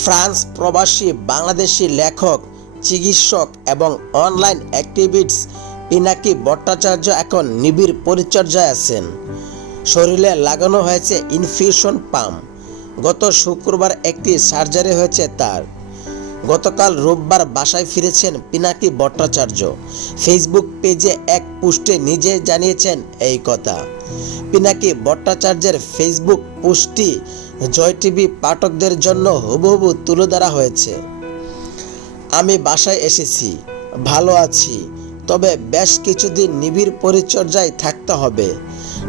France প্রবাসী বাংলাদেশি লেখক, চিকিৎসক এবং অনলাইন অ্যাক্টিভিটস পিনাকি ভট্টাচার্য এখন নিবিড় পরিচর্যায় আছেন। শরীরে লাগানো হয়েছে ইনফিউশন পাম্প গত শুক্রবার একটি সার্জারি হয়েছে তার। গতকাল রোববার বাসায় ফিরেছেন পিনাকি ভট্টাচার্য। ফেসবুক পেজে এক পোস্টে নিজে জানিয়েছেন এই কথা। পিনাকি ভট্টাচার্যের ফেসবুক পোস্টটি জয় টিভি পাঠকদের জন্য হুবহু তুলে ধরা হয়েছে। আমি বাসায় এসেছি, ভালো আছি, তবে বেশ কিছুদিন নিবিড় পরিচর্যায় থাকতে হবে।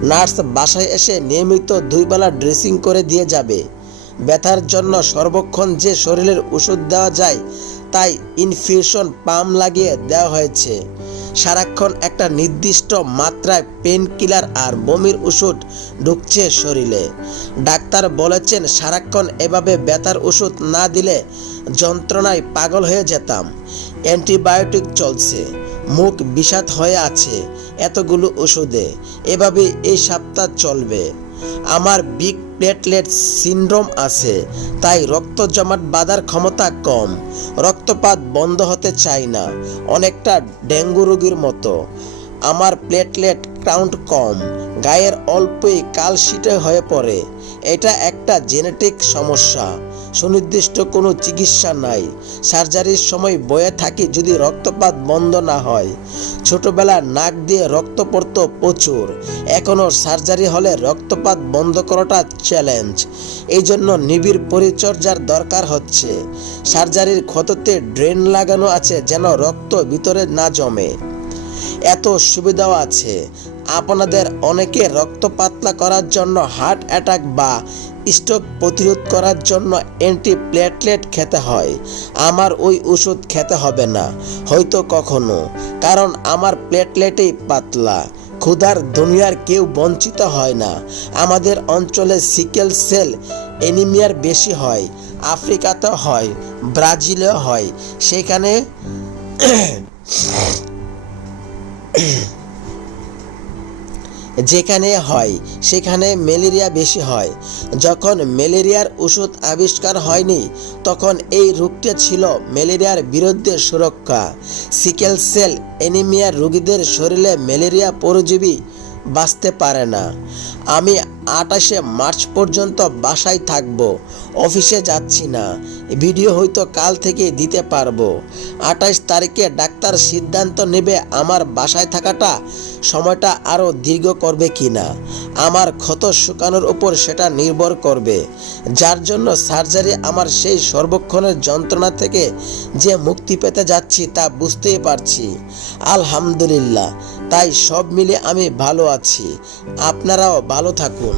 নার্স বাসায় এসে নিয়মিত দুইবেলা ড্রেসিং করে দিয়ে যাবে। ব্যথার জন্য সর্বক্ষণ যে শরীরের ওষুধ দেওয়া যায়, তাই ইনফিউশন পাম্প লাগিয়ে দেওয়া হয়েছে। সারাক্ষণ একটা নির্দিষ্ট মাত্রায় পেন কিলার আর বমির ওষুধ ঢুকছে শরীরে। ডাক্তার বলেছেন, সারাক্ষণ এভাবে ব্যথার ওষুধ না দিলে যন্ত্রণায় পাগল হয়ে যেতাম। অ্যান্টিবায়োটিক চলছে, মুখ বিষাদ হয়ে আছে এতগুলো ওষুধে। এভাবে এই সপ্তাহ চলবে। আমার বিগ প্লেটলেট সিন্ড্রোম আছে, তাই রক্ত জমাট বাঁধার ক্ষমতা কম। রক্তপাত বন্ধ হতে চায় না, অনেকটা ডেঙ্গু রোগীর মতো। আমার প্লেটলেট কাউন্ট কম, গায়ের অল্পই কালশিটে হয়ে পড়ে। এটা একটা জেনেটিক সমস্যা। সুনির্দিষ্ট কোনো চিকিৎসা নাই। সার্জারির সময় বয়ে থাকি যদি রক্তপাত বন্ধ না হয়। ছোটবেলা নাক দিয়ে রক্ত পড়তো প্রচুর। এখনও সার্জারি হলে রক্তপাত বন্ধ করাটা চ্যালেঞ্জ। এই জন্য নিবিড় পরিচর্যার দরকার হচ্ছে। সার্জারির ক্ষততে ড্রেন লাগানো আছে যেন রক্ত ভিতরে না জমে। এত সুবিধাও আছে। আপনাদের অনেকে রক্ত পাতলা করার জন্য হার্ট অ্যাটাক বা স্ট্রোক প্রতিরোধ করার জন্য অ্যান্টি প্লেটলেট খেতে হয়। আমার ওই ওষুধ খেতে হবে না, হয়তো কখনো, কারণ আমার প্লেটলেটেই পাতলা। ক্ষুধার দুনিয়ার কেউ বঞ্চিত হয় না। আমাদের অঞ্চলে সিকেল সেল এনিমিয়ার বেশি হয় আফ্রিকাতে হয় ব্রাজিলে হয়। সেখানে যেখানে হয়, সেখানে ম্যালেরিয়া বেশি হয়। যখন ম্যালেরিয়ার ওষুধ আবিষ্কার হয়নি, তখন এই রোগটা ছিল ম্যালেরিয়ার বিরুদ্ধে সুরক্ষা। সিকেল সেল অ্যানিমিয়ার রোগীদের শরীরে ম্যালেরিয়া পরজীবী বাঁচতে পারে না। আমি আটাশে মার্চ পর্যন্ত বাসায় থাকব, অফিসে যাচ্ছি না। ভিডিও হয়তো কাল থেকে দিতে পারব। আঠাশ তারিখে ডাক্তার সিদ্ধান্ত নেবে আমার বাসায় থাকাটা, সময়টা আরও দীর্ঘ করবে কি না। আমার ক্ষত শুকানোর উপর সেটা নির্ভর করবে। যার জন্য সার্জারি আমার সেই সর্বক্ষণের যন্ত্রণা থেকে যে মুক্তি পেতে যাচ্ছি তা বুঝতেই পারছি। আলহামদুলিল্লাহ। তাই সব মিলে আমি ভালো আছি। আপনারাও ভালো থাকুন।